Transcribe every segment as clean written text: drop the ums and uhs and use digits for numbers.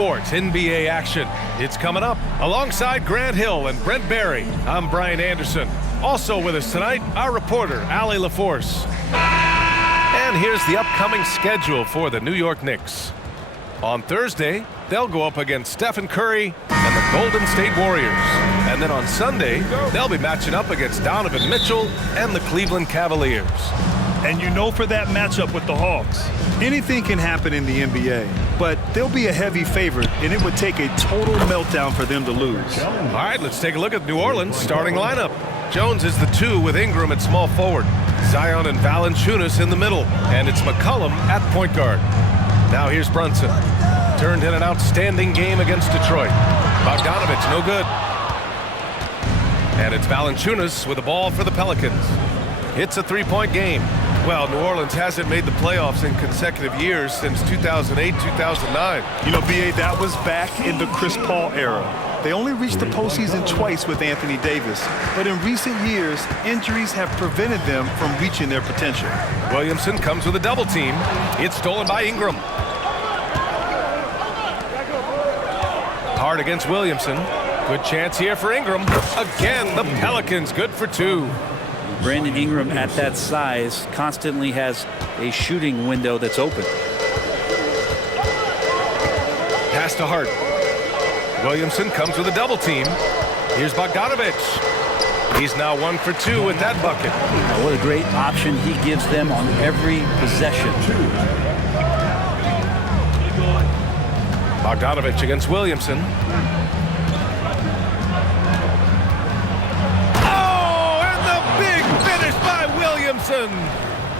sports, NBA action. It's coming up alongside Grant Hill and Brent Barry. I'm Brian Anderson. Also with us tonight, our reporter, Allie LaForce. And here's the upcoming schedule for the New York Knicks. On Thursday, they'll go up against Stephen Curry and the Golden State Warriors. And then on Sunday, they'll be matching up against Donovan Mitchell and the Cleveland Cavaliers. And you know, for that matchup with the Hawks, anything can happen in the NBA, but they'll be a heavy favorite, and it would take a total meltdown for them to lose. All right, let's take a look at New Orleans' starting lineup. Jones is the 2 with Ingram at small forward. Zion and Valanciunas in the middle, and it's McCollum at point guard. Now here's Brunson. Turned in an outstanding game against Detroit. Bogdanovich, no good. And it's Valanciunas with the ball for the Pelicans. It's a three-point game. Well, New Orleans hasn't made the playoffs in consecutive years since 2008, 2009. You know, B.A., that was back in the Chris Paul era. They only reached the postseason twice with Anthony Davis, but in recent years, injuries have prevented them from reaching their potential. Williamson comes with a double team. It's stolen by Ingram. Hard against Williamson. Good chance here for Ingram. Again, the Pelicans good for 2. Brandon Ingram at that size constantly has a shooting window that's open. Pass to Hart. Williamson comes with a double team. Here's Bogdanovich. He's now 1 for 2 with that bucket. What a great option he gives them on every possession. Bogdanovich against Williamson. Oh, and the big finish by Williamson.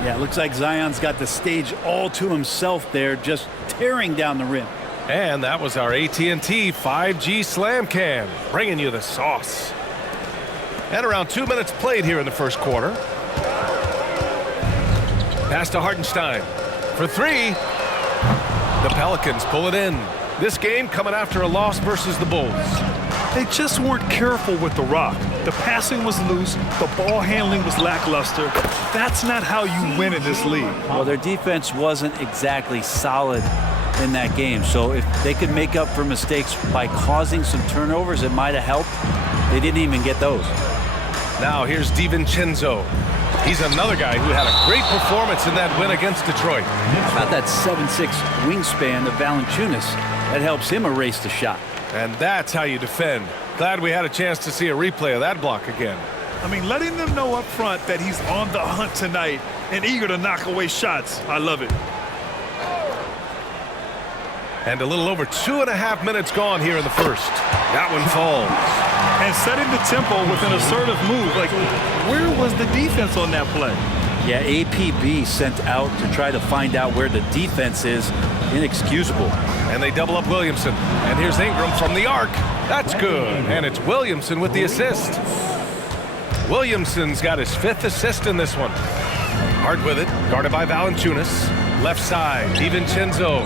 Yeah, it looks like Zion's got the stage all to himself there, just tearing down the rim. And that was our AT&T 5G Slam Cam, bringing you the sauce. And around 2 minutes played here in the first quarter. Pass to Hartenstein for 3. The Pelicans pull it in. This game coming after a loss versus the Bulls. They just weren't careful with the rock. The passing was loose. The ball handling was lackluster. That's not how you win in this league. Well, their defense wasn't exactly solid in that game. So if they could make up for mistakes by causing some turnovers, it might have helped. They didn't even get those. Now here's DiVincenzo. He's another guy who had a great performance in that win against Detroit. About that 7'6" wingspan of Valanciunas, that helps him erase the shot. And that's how you defend. Glad we had a chance to see a replay of that block again. I mean, letting them know up front that he's on the hunt tonight and eager to knock away shots. I love it. And a little over 2.5 minutes gone here in the first. That one falls. And setting the tempo with an assertive move. Like, where was the defense on that play? Yeah, APB sent out to try to find out where the defense is. Inexcusable. And they double up Williamson. And here's Ingram from the arc. That's good. And it's Williamson with the assist. Williamson's got his 5th assist in this one. Hart with it. Guarded by Valanciunas. Left side. DiVincenzo.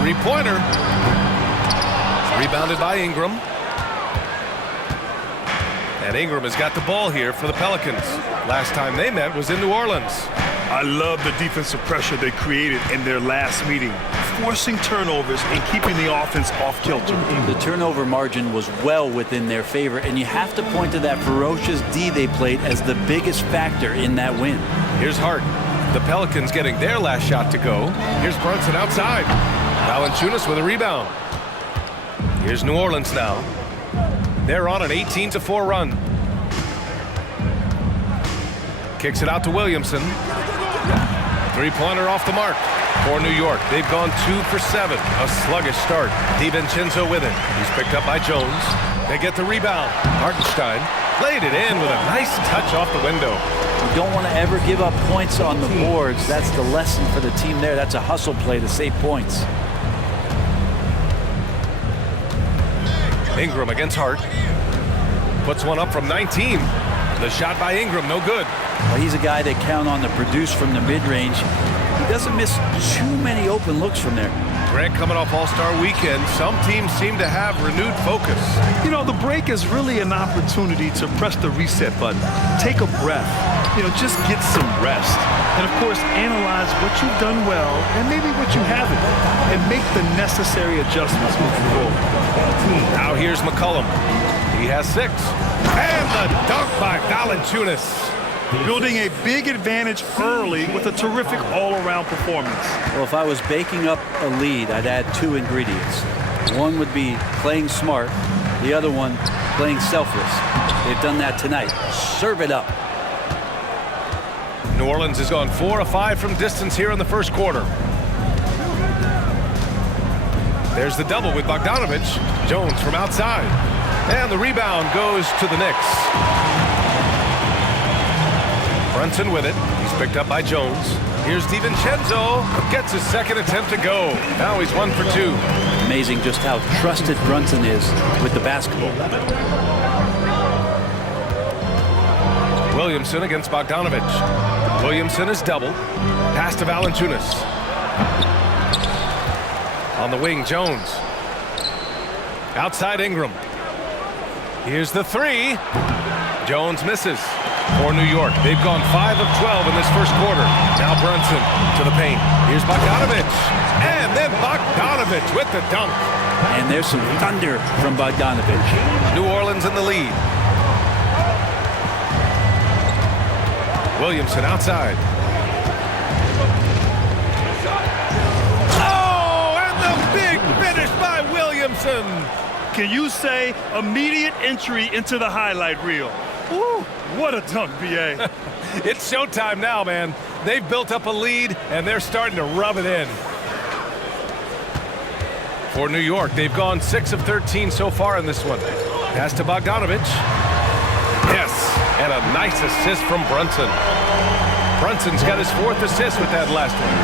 Three-pointer. Rebounded by Ingram. And Ingram has got the ball here for the Pelicans. Last time they met was in New Orleans. I love the defensive pressure they created in their last meeting, forcing turnovers and keeping the offense off kilter. The turnover margin was well within their favor, and you have to point to that ferocious D they played as the biggest factor in that win. Here's Hart. The Pelicans getting their last shot to go. Here's Brunson outside. Valanciunas with a rebound. Here's New Orleans now. They're on an 18-4 run. Kicks it out to Williamson. Three-pointer off the mark for New York. They've gone 2 for 7. A sluggish start. DiVincenzo with it. He's picked up by Jones. They get the rebound. Hartenstein played it in with a nice touch off the window. You don't want to ever give up points on the boards. That's the lesson for the team there. That's a hustle play to save points. Ingram against Hart. Puts one up from 19. The shot by Ingram, no good. Well, he's a guy they count on to produce from the mid-range. He doesn't miss too many open looks from there. Grant coming off All-Star weekend. Some teams seem to have renewed focus. You know, the break is really an opportunity to press the reset button. Take a breath. You know, just get some rest. And, of course, analyze what you've done well and maybe what you haven't. And make the necessary adjustments moving forward. Now here's McCollum. He has 6. And the dunk by Valanciunas. Building a big advantage early with a terrific all-around performance. Well, if I was baking up a lead, I'd add 2 ingredients. One would be playing smart. The other one, playing selfless. They've done that tonight. Serve it up. New Orleans has gone 4 of 5 from distance here in the first quarter. There's the double with Bogdanovich. Jones from outside. And the rebound goes to the Knicks. Brunson with it. He's picked up by Jones. Here's DiVincenzo. Gets his second attempt to go. Now he's 1 for 2. Amazing just how trusted Brunson is with the basketball. Williamson against Bogdanovich. Williamson is double. Pass to Valanciunas. On the wing, Jones. Outside Ingram. Here's the 3. Jones misses. For New York, they've gone 5 of 12 in this first quarter. Now Brunson to the paint. Here's Bogdanovich. And then Bogdanovich with the dunk. And there's some thunder from Bogdanovich. New Orleans in the lead. Williamson outside. Oh, and the big finish by Williamson. Can you say immediate entry into the highlight reel? Woo, what a dunk, B.A. It's showtime now, man. They've built up a lead, and they're starting to rub it in. For New York, they've gone 6 of 13 so far in this one. Pass to Bogdanovich. Yes, and a nice assist from Brunson. Brunson's got his 4th assist with that last one.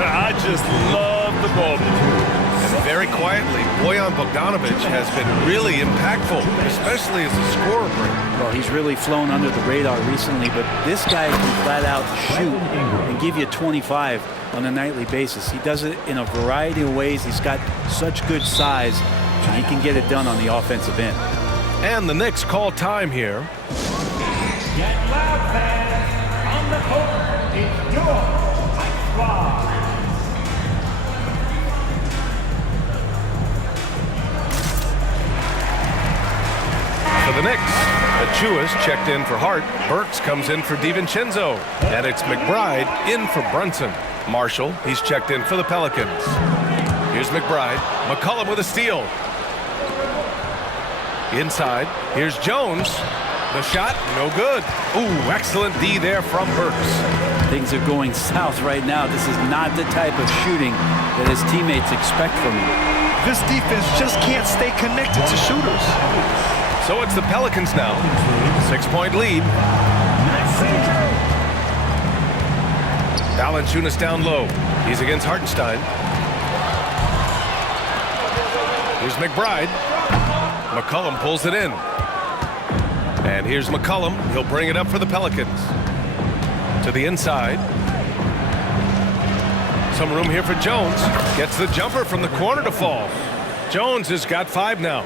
I just love the ball. And very quietly, Bojan Bogdanovich has been really impactful, especially as a scorer. Well, he's really flown under the radar recently, but this guy can flat out shoot and give you 25 on a nightly basis. He does it in a variety of ways. He's got such good size, and he can get it done on the offensive end. And the Knicks call time here. Get loud, fans. On the court, it's your White Squad. For the Knicks, Achua's checked in for Hart. Burks comes in for DiVincenzo. And it's McBride in for Brunson. Marshall, he's checked in for the Pelicans. Here's McBride. McCollum with a steal. Inside, here's Jones. The shot, no good. Ooh, excellent D there from Burks. Things are going south right now. This is not the type of shooting that his teammates expect from him. This defense just can't stay connected to shooters. So it's the Pelicans now. 6-point lead. Valanciunas down low. He's against Hartenstein. Here's McBride. McCollum pulls it in. And here's McCollum. He'll bring it up for the Pelicans. To the inside. Some room here for Jones. Gets the jumper from the corner to fall. Jones has got 5 now.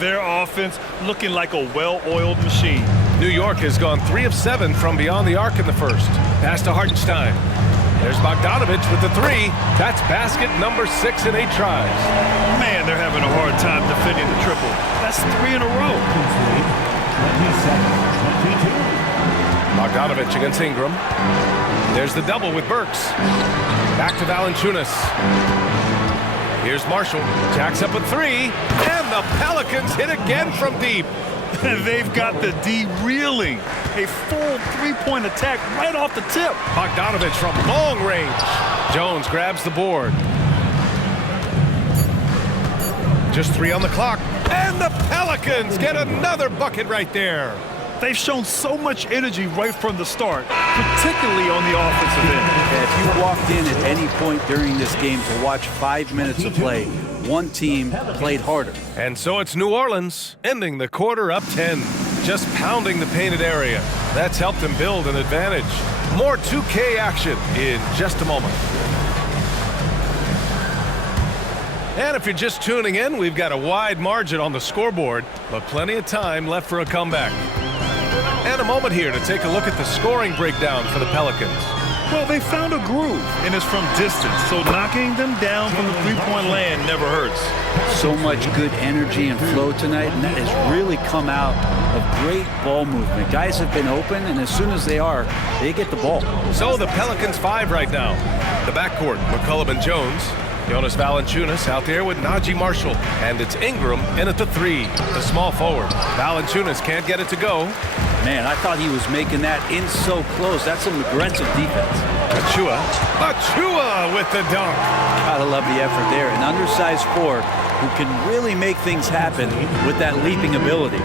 Their offense looking like a well-oiled machine. New York has gone 3 of 7 from beyond the arc in the first. Pass to Hartenstein. There's Bogdanovich with the 3. That's basket number 6 in 8 tries. Man, they're having a hard time defending the triple. That's 3 in a row. Bogdanovich against Ingram. There's the double with Burks. Back to Valanciunas. Here's Marshall. Jacks up a 3. And the Pelicans hit again from deep. They've got the D reeling. A full 3-point attack right off the tip. Bogdanovich from long range. Jones grabs the board. Just 3 on the clock. And the Pelicans get another bucket right there. They've shown so much energy right from the start, particularly on the offensive end. If you walked in at any point during this game to watch 5 minutes of play, one team played harder. And so it's New Orleans ending the quarter up 10. just pounding the painted area. That's helped him build an advantage. More 2K action in just a moment. And if you're just tuning in, we've got a wide margin on the scoreboard, but plenty of time left for a comeback. And a moment here to take a look at the scoring breakdown for the Pelicans. Well, they found a groove, and it's from distance, so knocking them down from the three-point land never hurts. So much good energy and flow tonight, and that has really come out of great ball movement. Guys have been open, and as soon as they are, they get the ball. So the Pelicans 5 right now. The backcourt, McCollum and Jones. Jonas Valanciunas out there with Najee Marshall. And it's Ingram in at the 3, the small forward. Valanciunas can't get it to go. Man, I thought he was making that in so close. That's some aggressive defense. Achua with the dunk. Gotta love the effort there. An undersized forward who can really make things happen with that leaping ability.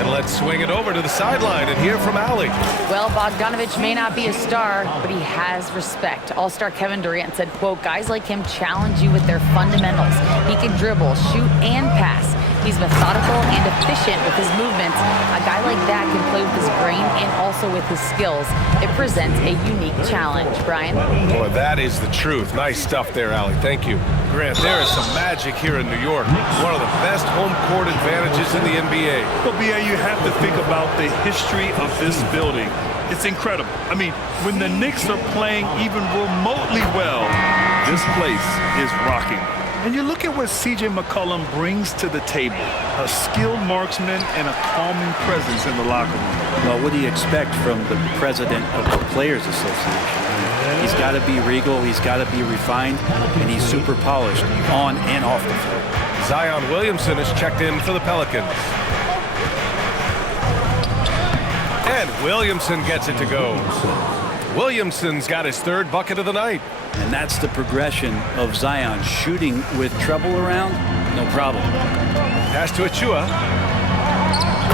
And let's swing it over to the sideline and hear from Allie. Well, Bogdanovich may not be a star, but he has respect. All-star Kevin Durant said, quote, guys like him challenge you with their fundamentals. He can dribble, shoot, and pass. He's methodical and efficient with his movements. A guy like that can play with his brain and also with his skills. It presents a unique challenge. Brian? Boy, that is the truth. Nice stuff there, Allie. Thank you. Grant, there is some magic here in New York. One of the best home court advantages in the NBA. Well, B.A., you have to think about the history of this building. It's incredible. I mean, when the Knicks are playing even remotely well, this place is rocking. And you look at what C.J. McCollum brings to the table. A skilled marksman and a calming presence in the locker room. Well, what do you expect from the president of the Players Association? He's got to be regal, he's got to be refined, and he's super polished on and off the floor. Zion Williamson is checked in for the Pelicans. And Williamson gets it to go. Williamson's got his 3rd bucket of the night. And that's the progression of Zion. Shooting with trouble around, no problem. Pass to Achua.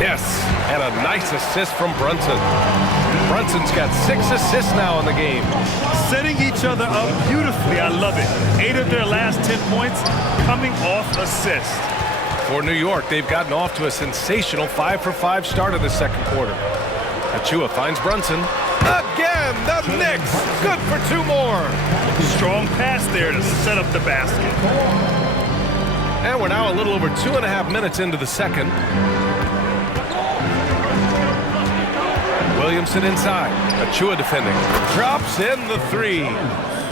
Yes, and a nice assist from Brunson. Brunson's got 6 assists now in the game. Setting each other up beautifully. I love it. 8 of their last 10 points coming off assists. For New York, they've gotten off to a sensational 5-for-5 start in the second quarter. Achua finds Brunson. Again, the Knicks. Good for 2 more. Strong pass there to set up the basket. And we're now a little over 2.5 minutes into the second. Williamson inside. Achua defending. Drops in the 3.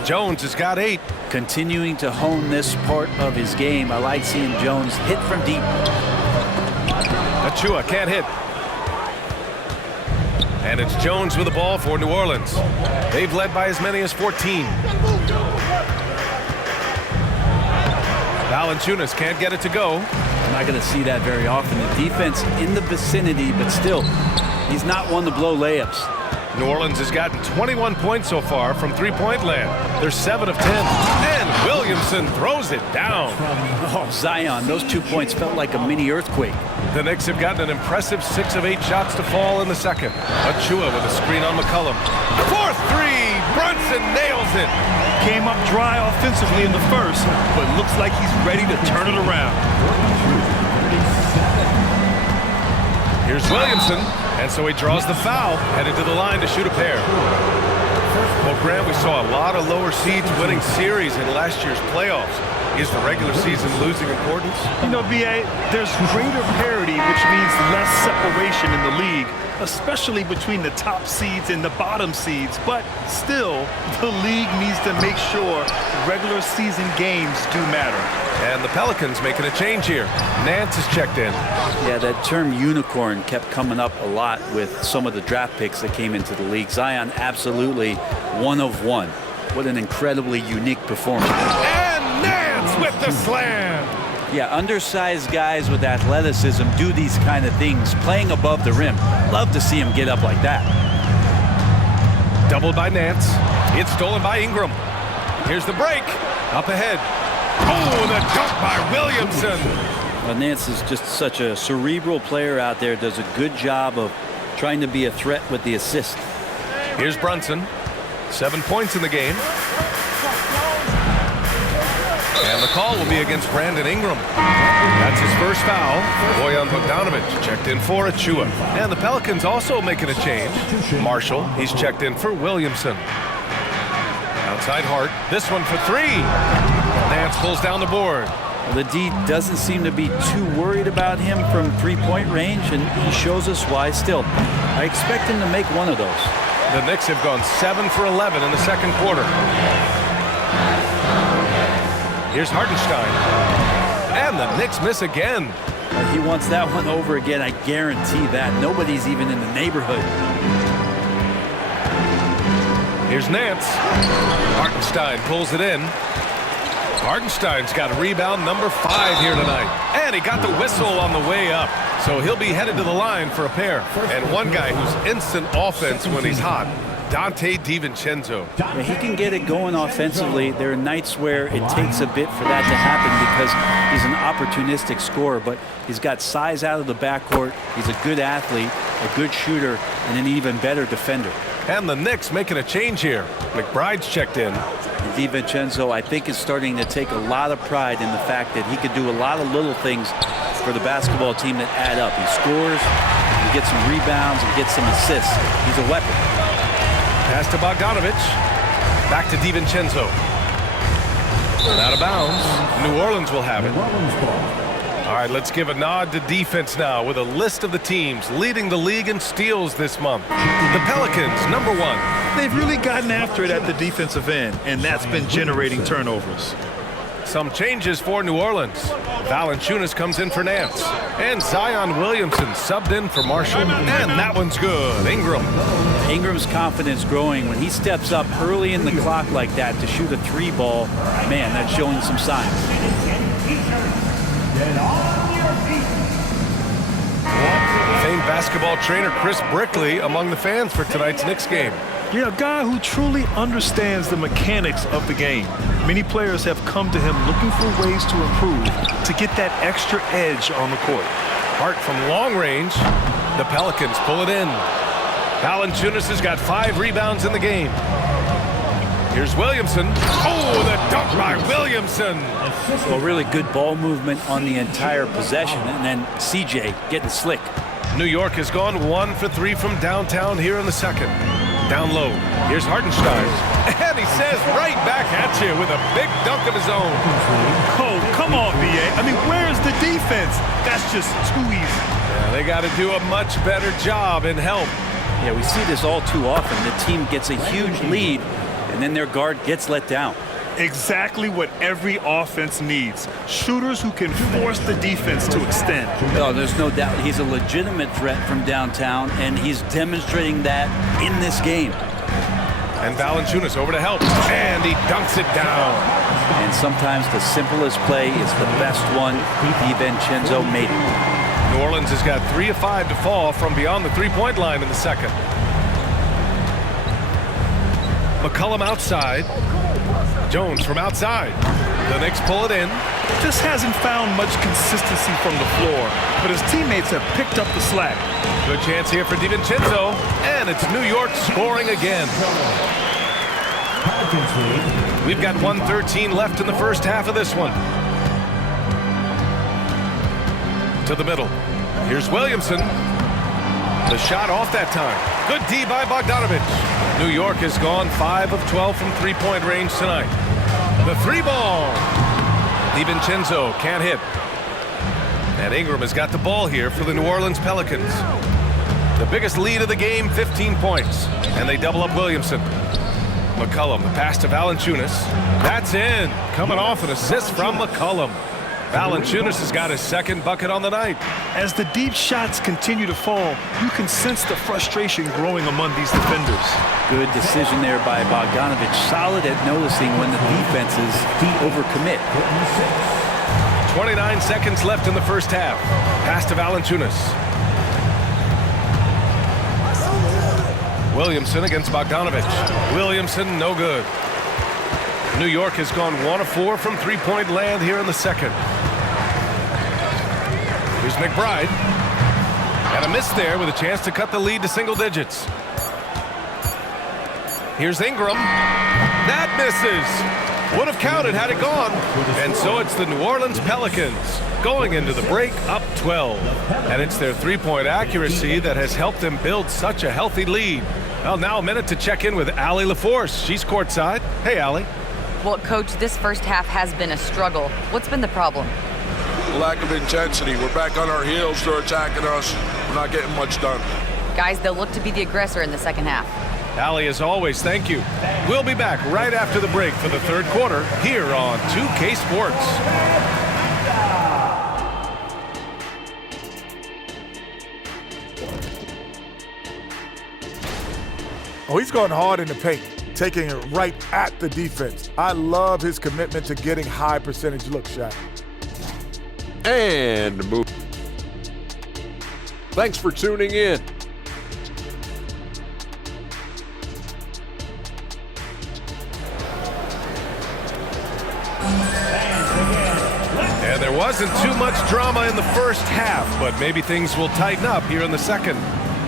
Jones has got 8. Continuing to hone this part of his game. I like seeing Jones hit from deep. Achua can't hit. And it's Jones with the ball for New Orleans. They've led by as many as 14. Valanciunas can't get it to go. I'm not going to see that very often. The defense in the vicinity, but still, he's not one to blow layups. New Orleans has gotten 21 points so far from three-point land. They're 7 of 10. And Williamson throws it down. Oh, Zion, those 2 points felt like a mini earthquake. The Knicks have gotten an impressive 6 of 8 shots to fall in the second. Achua with a screen on McCollum. 4-3. Brunson nails it. Came up dry offensively in the first, but looks like he's ready to turn it around. Here's Williamson, and so he draws the foul, headed to the line to shoot a pair. Well, Grant, we saw a lot of lower seeds winning series in last year's playoffs. Is the regular season losing importance? You know, B.A., there's greater parity, which means less separation in the league, especially between the top seeds and the bottom seeds. But still, the league needs to make sure regular season games do matter. And the Pelicans making a change here. Nance is checked in. Yeah, that term unicorn kept coming up a lot with some of the draft picks that came into the league. Zion, absolutely 1 of 1. What an incredibly unique performance. And Nance with the slam. Yeah, undersized guys with athleticism do these kind of things, playing above the rim. Love to see him get up like that. Doubled by Nance. It's stolen by Ingram. Here's the break. Up ahead. Oh, the dunk by Williamson. Well, Nance is just such a cerebral player out there, does a good job of trying to be a threat with the assist. Here's Brunson. 7 points in the game. And the call will be against Brandon Ingram. That's his first foul. Bojan Bogdanovic checked in for Achua. And the Pelicans also making a change. Marshall, he's checked in for Williamson. Outside Hart, this one for three. Nance pulls down the board. The D doesn't seem to be too worried about him from three-point range, and he shows us why still. I expect him to make one of those. The Knicks have gone 7 for 11 in the second quarter. Here's Hartenstein. And the Knicks miss again. He wants that one over again, I guarantee that. Nobody's even in the neighborhood. Here's Nance. Hartenstein pulls it in. Hartenstein's got rebound number 5 here tonight. And he got the whistle on the way up. So he'll be headed to the line for a pair. And one guy who's instant offense when he's hot, Dante DiVincenzo. Yeah, he can get it going offensively. There are nights where it takes a bit for that to happen because he's an opportunistic scorer, but he's got size out of the backcourt. He's a good athlete, a good shooter, and an even better defender. And the Knicks making a change here. McBride's checked in. DiVincenzo, I think, is starting to take a lot of pride in the fact that he could do a lot of little things for the basketball team that add up. He scores, he gets some rebounds, and gets some assists. He's a weapon. Pass to Bogdanovic. Back to DiVincenzo. And out of bounds. New Orleans will have it. All right, let's give a nod to defense now with a list of the teams leading the league in steals this month. The Pelicans, number 1. They've really gotten after it at the defensive end, and that's been generating turnovers. Some changes for New Orleans. Valanciunas comes in for Nance. And Zion Williamson subbed in for Marshall. And that one's good. Ingram. Ingram's confidence growing when he steps up early in the clock like that to shoot a 3-ball. Man, that's showing some signs. Famed basketball trainer Chris Brickley among the fans for tonight's Knicks game. Yeah, a guy who truly understands the mechanics of the game. Many players have come to him looking for ways to improve, to get that extra edge on the court. Hart from long range. The Pelicans pull it in. Valanciunas has got 5 rebounds in the game. Here's Williamson. Oh, the dunk by Williamson. Well, really good ball movement on the entire possession, and then CJ getting slick. New York has gone 1 for 3 from downtown here in the second. Down low. Here's Hartenstein. And he says right back at you with a big dunk of his own. Oh, come on, B.A. I mean, where's the defense? That's just too easy. Yeah, they got to do a much better job in help. Yeah, we see this all too often. The team gets a huge lead, and then their guard gets let down. Exactly what every offense needs. Shooters who can force the defense to extend. Oh, there's no doubt he's a legitimate threat from downtown, and he's demonstrating that in this game. And Valanciunas over to help. And he dunks it down. And sometimes the simplest play is the best one. DiVincenzo made it. New Orleans has got 3 of 5 to fall from beyond the three-point line in the second. McCollum outside. Jones from outside. The Knicks pull it in. Just hasn't found much consistency from the floor, but his teammates have picked up the slack. Good chance here for DiVincenzo, and it's New York scoring again. We've got 1:13 left in the first half of this one. To the middle. Here's Williamson. The shot off that time. Good D by Bogdanovic. New York has gone 5 of 12 from three-point range tonight. The 3-ball. DiVincenzo can't hit. And Ingram has got the ball here for the New Orleans Pelicans. The biggest lead of the game, 15 points. And they double up Williamson. McCollum, the pass to Valanciunas. That's in. Coming off an assist from McCollum. Valanciunas has got his second bucket on the night. As the deep shots continue to fall, you can sense the frustration growing among these defenders. Good decision there by Bogdanovic. Solid at noticing when the defenses overcommit. 29 seconds left in the first half. Pass to Valanciunas. Williamson against Bogdanovic. Williamson, no good. New York has gone 1 of 4 from three-point land here in the second. Here's McBride. And a miss there with a chance to cut the lead to single digits. Here's Ingram. That misses. Would have counted had it gone. And so it's the New Orleans Pelicans going into the break up 12. And it's their three-point accuracy that has helped them build such a healthy lead. Well, now a minute to check in with Allie LaForce. She's courtside. Hey, Allie. Well, Coach, this first half has been a struggle. What's been the problem? Lack of intensity. We're back on our heels. They're attacking us. We're not getting much done. Guys, they'll look to be the aggressor in the second half. Allie, as always, thank you. We'll be back right after the break for the third quarter here on 2K Sports. Oh, he's going hard in the paint, taking it right at the defense. I love his commitment to getting high percentage looks, Shaq. And move. Thanks for tuning in. And there wasn't too much drama in the first half, but maybe things will tighten up here in the second.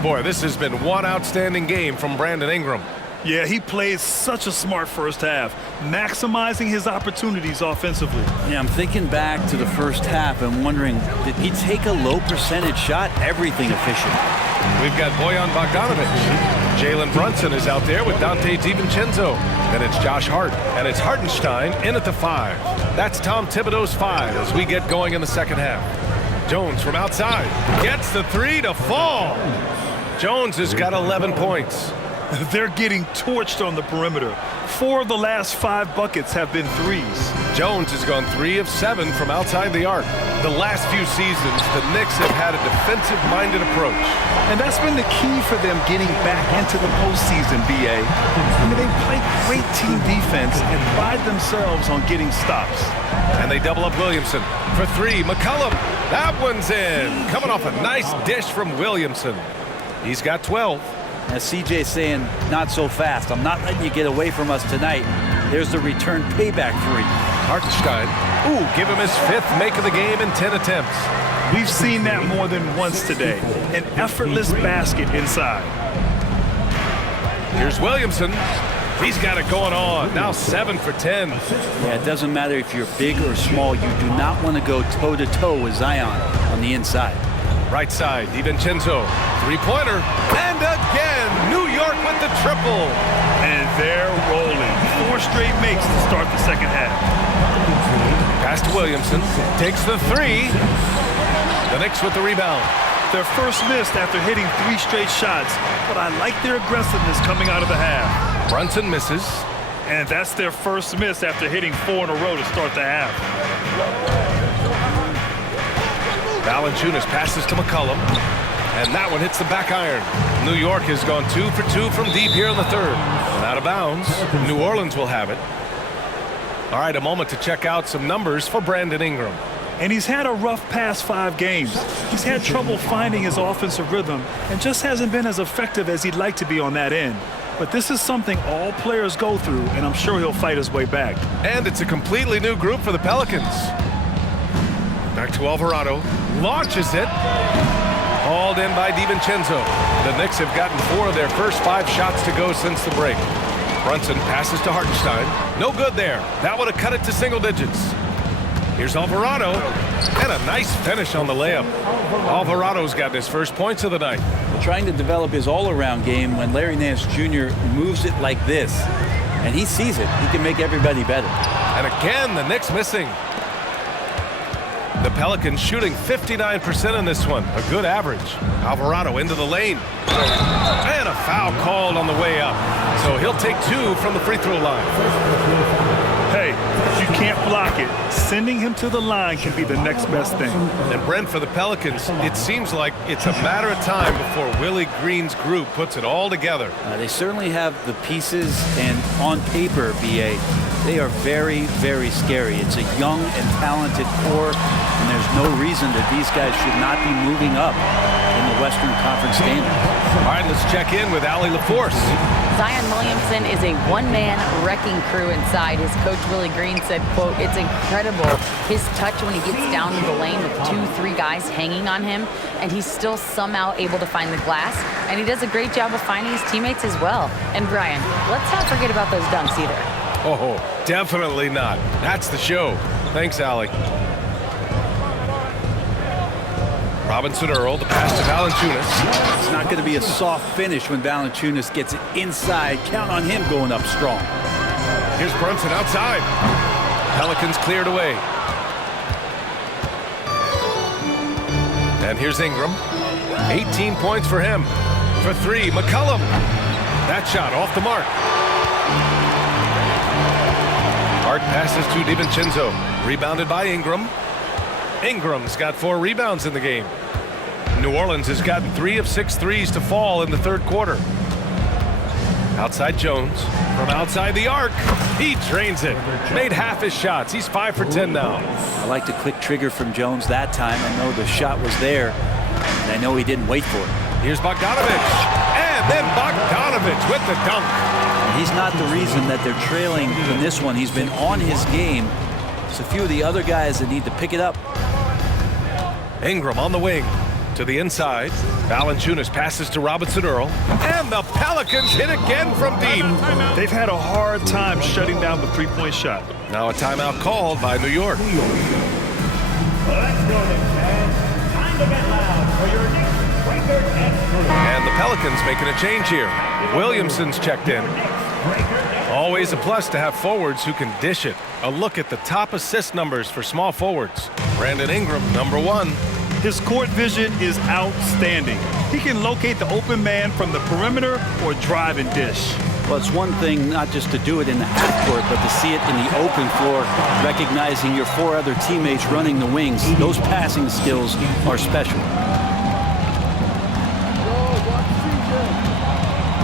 Boy, this has been one outstanding game from Brandon Ingram. Yeah, he played such a smart first half, maximizing his opportunities offensively. Yeah, I'm thinking back to the first half and wondering, did he take a low percentage shot? Everything efficient. We've got Bojan Bogdanovic. Jalen Brunson is out there with Dante DiVincenzo. Then it's Josh Hart, and it's Hartenstein in at the 5. That's Tom Thibodeau's 5 as we get going in the second half. Jones from outside gets the 3 to fall. Jones has got 11 points. They're getting torched on the perimeter. 4 of the last 5 buckets have been threes. Jones has gone 3 of 7 from outside the arc. The last few seasons, the Knicks have had a defensive-minded approach. And that's been the key for them getting back into the postseason, B.A. I mean, they play great team defense and pride themselves on getting stops. And they double up Williamson for 3. McCollum, that one's in. Coming off a nice dish from Williamson. He's got 12. As CJ's saying, not so fast. I'm not letting you get away from us tonight. There's the return payback 3. Hartenstein, give him his 5th make of the game in 10 attempts. We've seen that more than once today. An effortless basket inside. Here's Williamson. He's got it going on. Now 7 for 10. Yeah, it doesn't matter if you're big or small. You do not want to go toe-to-toe with Zion on the inside. Right side, DiVincenzo, 3-pointer, and again, New York with the triple. And they're rolling. 4 straight makes to start the second half. Pass to Williamson, takes the 3. The Knicks with the rebound. Their first missed after hitting 3 straight shots, but I like their aggressiveness coming out of the half. Brunson misses. And that's their first miss after hitting 4 in a row to start the half. Valanciunas passes to McCollum, and that one hits the back iron. New York has gone 2 for 2 from deep here in the third. And out of bounds, New Orleans will have it. All right, a moment to check out some numbers for Brandon Ingram. And he's had a rough past 5 games. He's had trouble finding his offensive rhythm and just hasn't been as effective as he'd like to be on that end. But this is something all players go through, and I'm sure he'll fight his way back. And it's a completely new group for the Pelicans. Back to Alvarado. Launches it. Hauled in by DiVincenzo. The Knicks have gotten 4 of their first 5 shots to go since the break. Brunson passes to Hartenstein. No good there. That would have cut it to single digits. Here's Alvarado. And a nice finish on the layup. Alvarado's gotten his first points of the night. Trying to develop his all-around game when Larry Nance Jr. moves it like this. And he sees it. He can make everybody better. And again, the Knicks missing. The Pelicans shooting 59% in this one. A good average. Alvarado into the lane. And a foul called on the way up. So he'll take 2 from the free throw line. Hey, if you can't block it, sending him to the line can be the next best thing. And Brent, for the Pelicans, it seems like it's a matter of time before Willie Green's group puts it all together. They certainly have the pieces, and on paper, BA, they are very, very scary. It's a young and talented core, and there's no reason that these guys should not be moving up in the Western Conference standings. All right, let's check in with Allie LaForce. Zion Williamson is a one-man wrecking crew inside. His coach, Willie Green, said, quote, "It's incredible his touch when he gets down in the lane with 2-3 guys hanging on him, and he's still somehow able to find the glass, and he does a great job of finding his teammates as well." And Brian, let's not forget about those dunks either. Oh, definitely not. That's the show. Thanks, Allie. Robinson Earl, the pass to Valanciunas. It's not going to be a soft finish when Valanciunas gets it inside. Count on him going up strong. Here's Brunson outside. Pelicans cleared away. And here's Ingram. 18 points for him. For three, McCollum. That shot off the mark. Hart passes to DiVincenzo. Rebounded by Ingram. Ingram's got 4 rebounds in the game. New Orleans has gotten 3 of 6 threes to fall in the third quarter. Outside Jones. From outside the arc. He drains it. Made half his shots. He's 5 for 10 now. I like the quick trigger from Jones that time. I know the shot was there, and I know he didn't wait for it. Here's Bogdanovich. And then Bogdanovich with the dunk. He's not the reason that they're trailing in this one. He's been on his game. It's a few of the other guys that need to pick it up. Ingram on the wing. To the inside. Valanciunas passes to Robinson Earl. And the Pelicans hit again from deep. They've had a hard time shutting down the three-point shot. Now a timeout called by New York. Let's go, Knicks fans. Time to get loud for your Knicks record extra. And the Pelicans making a change here. Williamson's checked in. Always a plus to have forwards who can dish it. A look at the top assist numbers for small forwards. Brandon Ingram, number 1. His court vision is outstanding. He can locate the open man from the perimeter or drive and dish. Well, it's one thing not just to do it in the half court, but to see it in the open floor, recognizing your 4 other teammates running the wings. Those passing skills are special.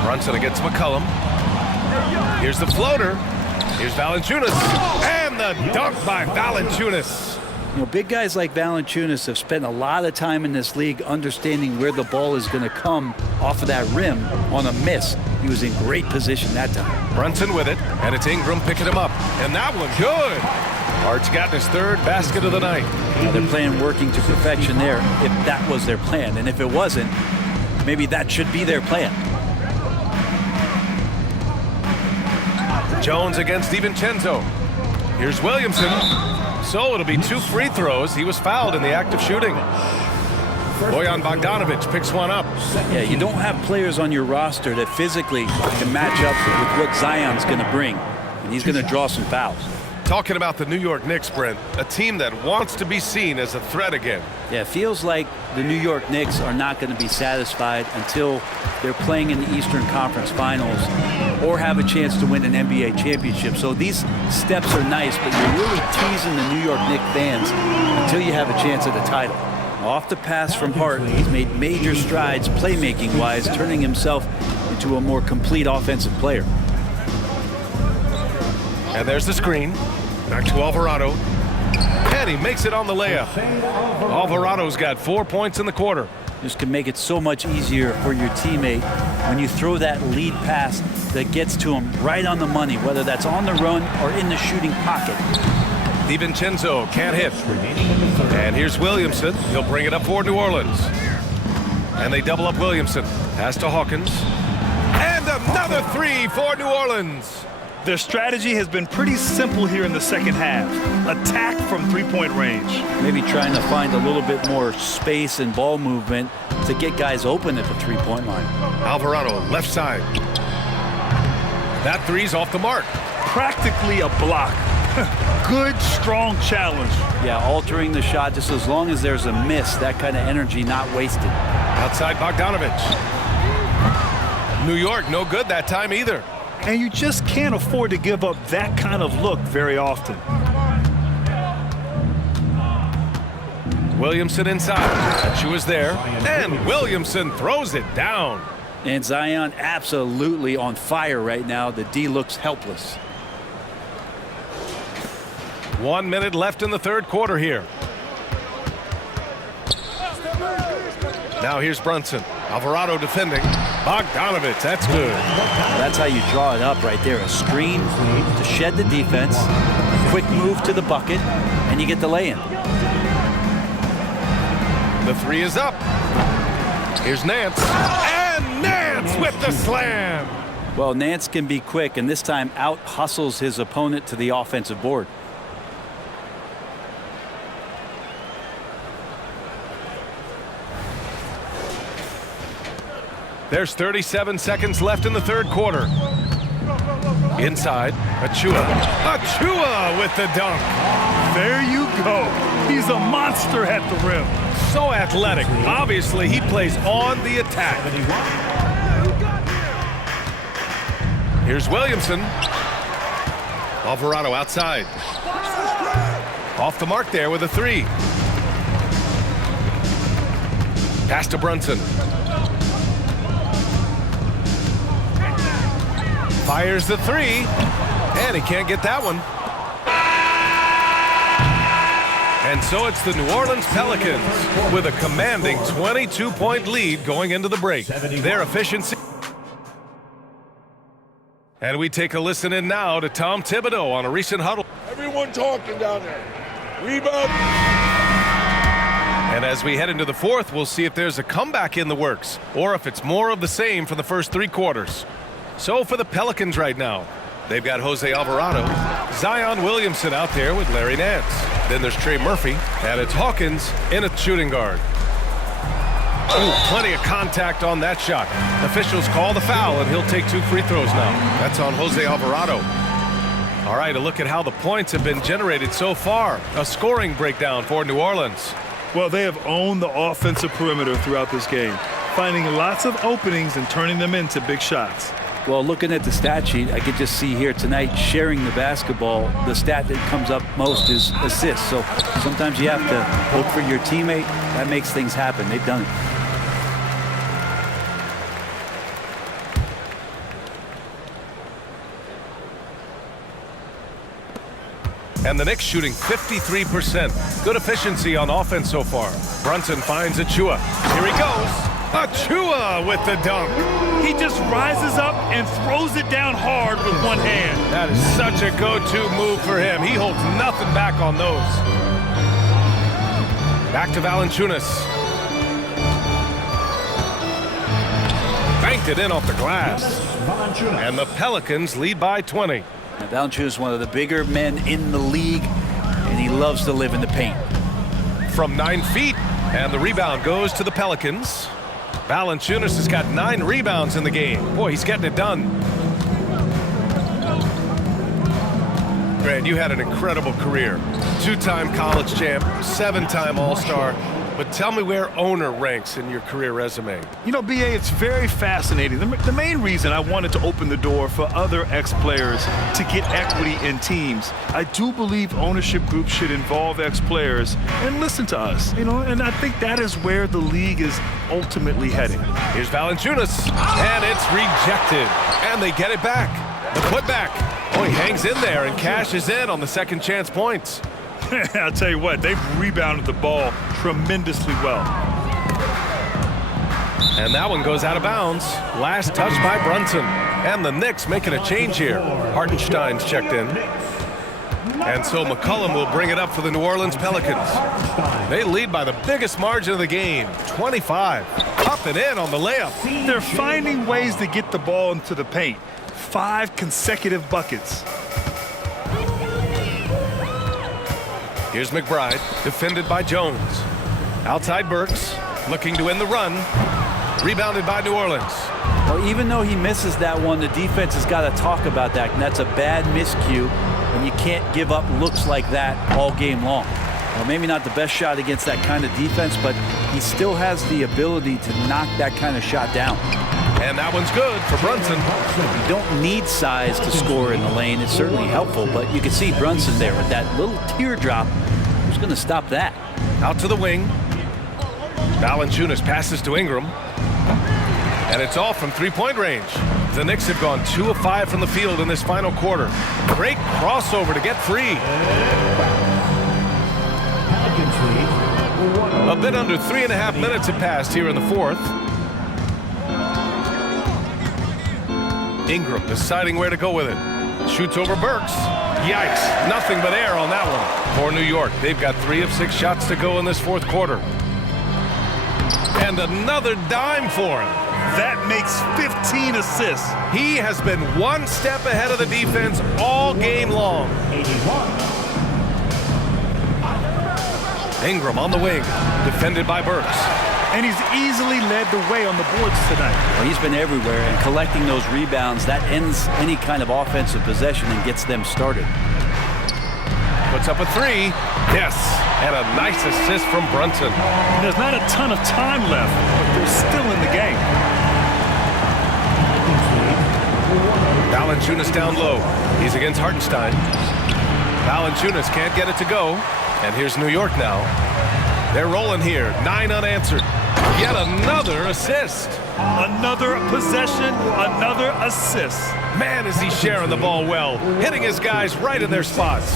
Brunson against McCollum. Here's the floater. Here's Valanciunas. And the dunk by Valanciunas. You know, big guys like Valanciunas have spent a lot of time in this league understanding where the ball is going to come off of that rim on a miss. He was in great position that time. Brunson with it, and it's Ingram picking him up. And that one good. Hart's got his 3rd basket of the night. Now they're playing working to perfection there if that was their plan. And if it wasn't, maybe that should be their plan. Jones against DiVincenzo. Here's Williamson. So it'll be 2 free throws. He was fouled in the act of shooting. Bojan Bogdanovich picks one up. Yeah, you don't have players on your roster that physically can match up with what Zion's going to bring. And he's going to draw some fouls. Talking about the New York Knicks, Brent, a team that wants to be seen as a threat again. Yeah, it feels like the New York Knicks are not going to be satisfied until they're playing in the Eastern Conference Finals or have a chance to win an NBA championship. So these steps are nice, but you're really teasing the New York Knicks fans until you have a chance at a title. Off the pass from Hart, he's made major strides playmaking-wise, turning himself into a more complete offensive player. And there's the screen. Back to Alvarado. And he makes it on the layup. Alvarado's got 4 points in the quarter. This can make it so much easier for your teammate when you throw that lead pass that gets to him right on the money, whether that's on the run or in the shooting pocket. DiVincenzo can't hit. And here's Williamson. He'll bring it up for New Orleans. And they double up Williamson. Pass to Hawkins. And another 3 for New Orleans. Their strategy has been pretty simple here in the second half. Attack from three-point range. Maybe trying to find a little bit more space and ball movement to get guys open at the three-point line. Alvarado, left side. That 3's off the mark. Practically a block. Good, strong challenge. Yeah, altering the shot just as long as there's a miss, that kind of energy not wasted. Outside Bogdanovich. New York, no good that time either. And you just can't afford to give up that kind of look very often. Williamson inside. She was there. And Williamson throws it down. And Zion absolutely on fire right now. The D looks helpless. 1 minute left in the third quarter here. Now here's Brunson. Alvarado defending. Bogdanovich, that's good. That's how you draw it up right there. A screen to shed the defense, quick move to the bucket, and you get the lay-in. The 3 is up. Here's Nance. And Nance with the slam. Well, Nance can be quick, and this time out-hustles his opponent to the offensive board. There's 37 seconds left in the third quarter. Inside, Achua. Achua with the dunk. There you go. He's a monster at the rim. So athletic. Obviously, he plays on the attack. Here's Williamson. Alvarado outside. Off the mark there with a three. Pass to Brunson. Fires the three, and he can't get that one. And so it's the New Orleans Pelicans with a commanding 22-point lead going into the break. Their efficiency. And we take a listen in now to Tom Thibodeau on a recent huddle. Everyone talking down there. Rebound. And as we head into the fourth, we'll see if there's a comeback in the works or if it's more of the same for the first three quarters. So for the Pelicans right now, they've got Jose Alvarado, Zion Williamson out there with Larry Nance. Then there's Trey Murphy, and it's Hawkins in a shooting guard. Ooh, plenty of contact on that shot. Officials call the foul, and he'll take 2 free throws now. That's on Jose Alvarado. All right, a look at how the points have been generated so far. A scoring breakdown for New Orleans. Well, they have owned the offensive perimeter throughout this game, finding lots of openings and turning them into big shots. Well, looking at the stat sheet, I could just see here tonight sharing the basketball. The stat that comes up most is assists. So sometimes you have to look for your teammate. That makes things happen. They've done it. And the Knicks shooting 53%. Good efficiency on offense so far. Brunson finds Achua. Here he goes. Achua with the dunk. He just rises up and throws it down hard with one hand. That is such a go-to move for him. He holds nothing back on those. Back to Valanciunas. Banked it in off the glass. And the Pelicans lead by 20. Valanciunas is one of the bigger men in the league, and he loves to live in the paint. From 9 feet, and the rebound goes to the Pelicans. Valanciunas has got 9 rebounds in the game. Boy, he's getting it done. Grant, you had an incredible career. 2-time college champ, 7-time All-Star. But tell me where owner ranks in your career resume. You know, BA, it's very fascinating. The main reason I wanted to open the door for other ex-players to get equity in teams, I do believe ownership groups should involve ex-players and listen to us, you know, and I think that is where the league is ultimately heading. Here's Valanciunas, and it's rejected. And they get it back. The putback. Oh, he hangs in there and cashes in on the second chance points. I'll tell you what, they've rebounded the ball tremendously well. And that one goes out of bounds. Last touch by Brunson. And the Knicks making a change here. Hartenstein's checked in. And so McCollum will bring it up for the New Orleans Pelicans. They lead by the biggest margin of the game, 25. Up and in on the layup. They're finding ways to get the ball into the paint. 5 consecutive buckets. Here's McBride, defended by Jones. Outside Burks, looking to end the run. Rebounded by New Orleans. Well, even though he misses that one, the defense has got to talk about that, and that's a bad miscue, and you can't give up looks like that all game long. Well, maybe not the best shot against that kind of defense, but he still has the ability to knock that kind of shot down. And that one's good for Brunson. You don't need size to score in the lane. It's certainly helpful, but you can see Brunson there with that little teardrop. Who's going to stop that? Out to the wing. Valanciunas passes to Ingram. And it's off from three-point range. The Knicks have gone 2 of 5 from the field in this final quarter. Great crossover to get free. A bit under 3.5 minutes have passed here in the fourth. Ingram deciding where to go with it. Shoots over Burks. Yikes, nothing but air on that one. For New York, they've got 3 of 6 shots to go in this fourth quarter. And another dime for him. That makes 15 assists. He has been one step ahead of the defense all game long. 81. Ingram on the wing, defended by Burks. And he's easily led the way on the boards tonight. Well, he's been everywhere, and collecting those rebounds, that ends any kind of offensive possession and gets them started. Puts up a three. Yes, and a nice assist from Brunson. There's not a ton of time left, but they're still in the game. Valanciunas down low. He's against Hartenstein. Valanciunas can't get it to go. And here's New York now. They're rolling here. 9 unanswered. Yet another assist. Another possession, another assist. Man, is he sharing the ball well. Hitting his guys right in their spots.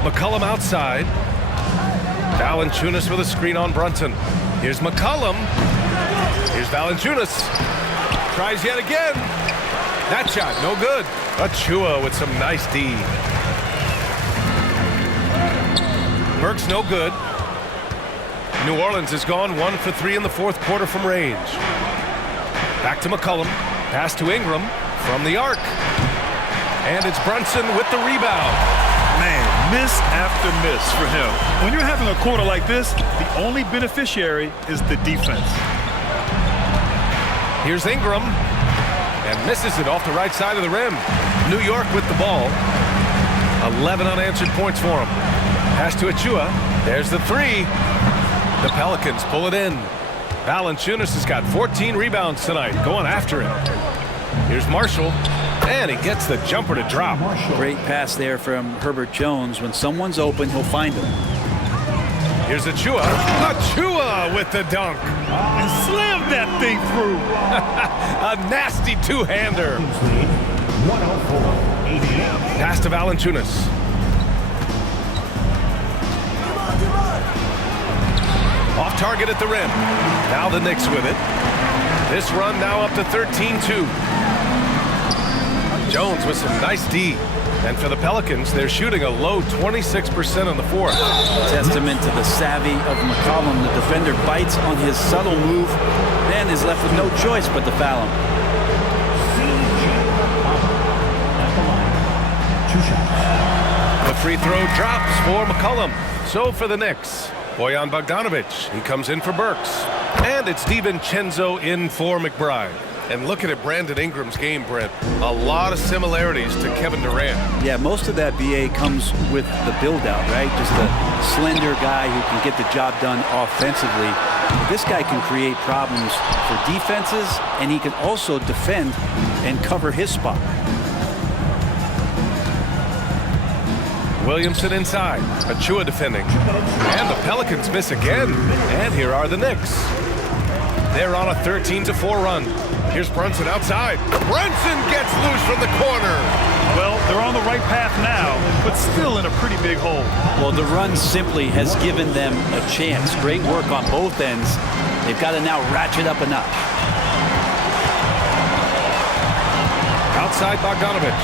McCollum outside. Valanciunas with a screen on Brunson. Here's McCollum. Here's Valanciunas. Tries yet again. That shot, no good. Achua with some nice D. Burks no good. New Orleans has gone 1 for 3 in the fourth quarter from range. Back to McCollum. Pass to Ingram from the arc. And it's Brunson with the rebound. Man, miss after miss for him. When you're having a quarter like this, the only beneficiary is the defense. Here's Ingram. And misses it off the right side of the rim. New York with the ball. 11 unanswered points for him. Pass to Achua. There's the three. The Pelicans pull it in. Valanciunas has got 14 rebounds tonight, going after it. Here's Marshall. And he gets the jumper to drop. Great pass there from Herbert Jones. When someone's open, he'll find them. Here's Achua. Achua with the dunk. And slammed that thing through. A nasty two-hander. 104-88. Pass to Valanciunas. Off target at the rim. Now the Knicks with it. This run now up to 13-2. Jones with some nice D. And for the Pelicans, they're shooting a low 26% on the fourth. Testament to the savvy of McCollum. The defender bites on his subtle move, then is left with no choice but to foul him. At the line, 2 shots. The free throw drops for McCollum. So for the Knicks, Bojan Bogdanovic, he comes in for Burks. And it's DiVincenzo in for McBride. And looking at Brandon Ingram's game, Brent, a lot of similarities to Kevin Durant. Yeah, most of that BA comes with the build-out, right? Just a slender guy who can get the job done offensively. This guy can create problems for defenses, and he can also defend and cover his spot. Williamson inside. Achua defending. And the Pelicans miss again. And here are the Knicks. They're on a 13-4 run. Here's Brunson outside. Brunson gets loose from the corner. Well, they're on the right path now, but still in a pretty big hole. Well, the run simply has given them a chance. Great work on both ends. They've got to now ratchet up a notch. Outside Bogdanovic.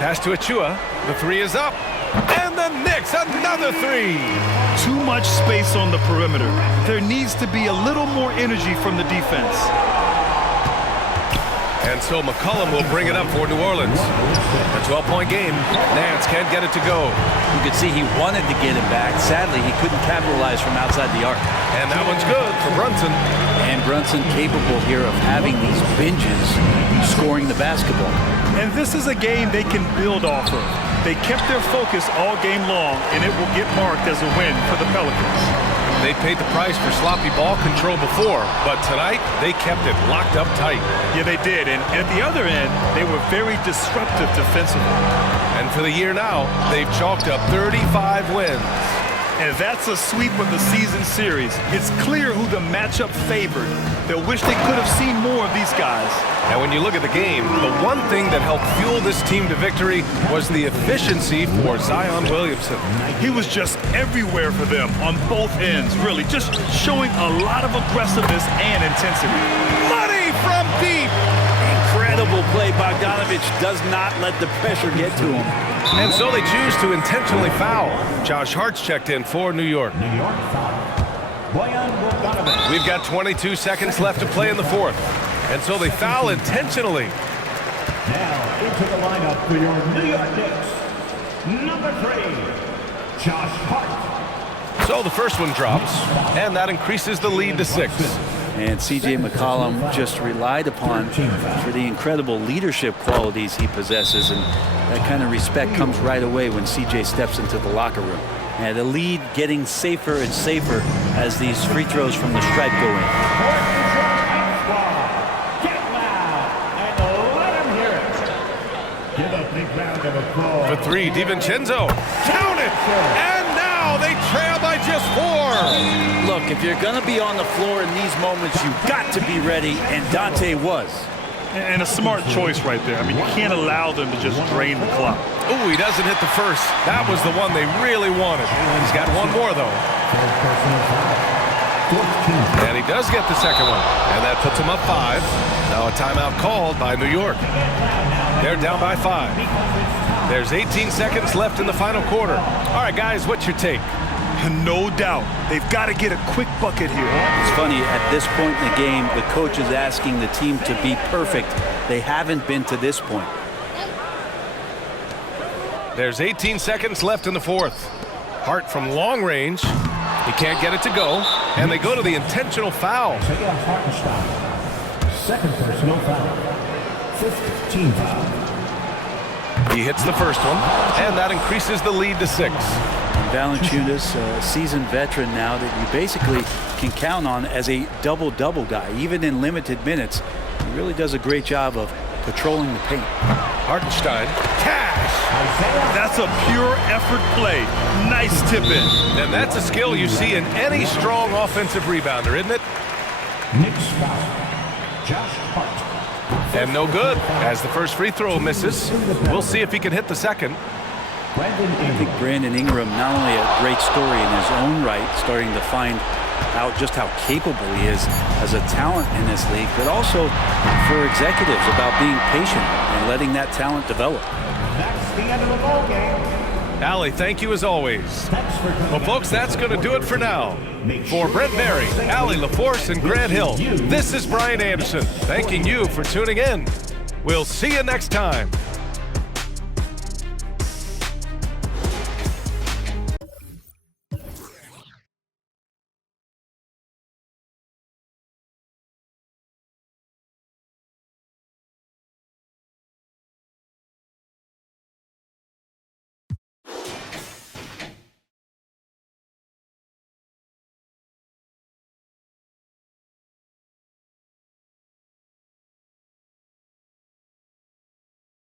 Pass to Achua. The three is up. And the Knicks, another three. Too much space on the perimeter. There needs to be a little more energy from the defense. And so McCollum will bring it up for New Orleans. A 12-point game. Nance can't get it to go. You could see he wanted to get it back. Sadly, he couldn't capitalize from outside the arc. And that one's good for Brunson. And Brunson capable here of having these binges, scoring the basketball. And this is a game they can build off of. They kept their focus all game long, and it will get marked as a win for the Pelicans. They paid the price for sloppy ball control before, but tonight they kept it locked up tight. Yeah, they did. And at the other end, they were very disruptive defensively. And for the year now, they've chalked up 35 wins. And that's a sweep of the season series. It's clear who the matchup favored. They'll wish they could have seen more of these guys. And when you look at the game, the one thing that helped fuel this team to victory was the efficiency for Zion Williamson. He was just everywhere for them on both ends, really, just showing a lot of aggressiveness and intensity. Money from deep. Incredible Unbelievable play. Bogdanovich does not let the pressure get to him. And so they choose to intentionally foul. Josh Hart's checked in for New York. New York foul. Bojan Bogdanovic. We've got 22 seconds left to play in the fourth. And so they foul intentionally. Now into the lineup for your New York Knicks. Number 3, Josh Hart. So the first one drops, and that increases the lead to 6. And C.J. McCollum just relied upon for the incredible leadership qualities he possesses, and that kind of respect comes right away when C.J. steps into the locker room. And the lead getting safer and safer as these free throws from the stripe go in. Get loud and let him hear it. Give a big round of applause. For 3, DiVincenzo. Count it! And now they trail by just 4. Look, if you're going to be on the floor in these moments, you've got to be ready, and Dante was. And a smart choice right there. I mean, you can't allow them to just drain the clock. Oh, he doesn't hit the first. That was the one they really wanted. He's got one more, though. And he does get the second one. And that puts him up 5. Now a timeout called by New York. They're down by 5. There's 18 seconds left in the final quarter. All right, guys, what's your take? No doubt. They've got to get a quick bucket here. It's funny, at this point in the game, the coach is asking the team to be perfect. They haven't been to this point. There's 18 seconds left in the fourth. Hart from long range. He can't get it to go, and they go to the intentional foul. Second personal foul. 15 team foul. He hits the first one, and that increases the lead to 6. Valanciunas, a seasoned veteran now that you basically can count on as a double-double guy. Even in limited minutes, he really does a great job of patrolling the paint. Hartenstein, cash! That's a pure effort play. Nice tip in. And that's a skill you see in any strong offensive rebounder, isn't it? Knicks foul. Josh Hart. And no good, as the first free throw misses. We'll see if he can hit the second. I think Brandon Ingram, not only a great story in his own right, starting to find out just how capable he is as a talent in this league, but also for executives about being patient and letting that talent develop. That's the end of the ball game. Allie, thank you as always. Thanks for coming. Well, folks, that's going to do it for now. For Brent Barry, Allie LaForce, and Grant Hill, this is Brian Anderson, thanking you for tuning in. We'll see you next time.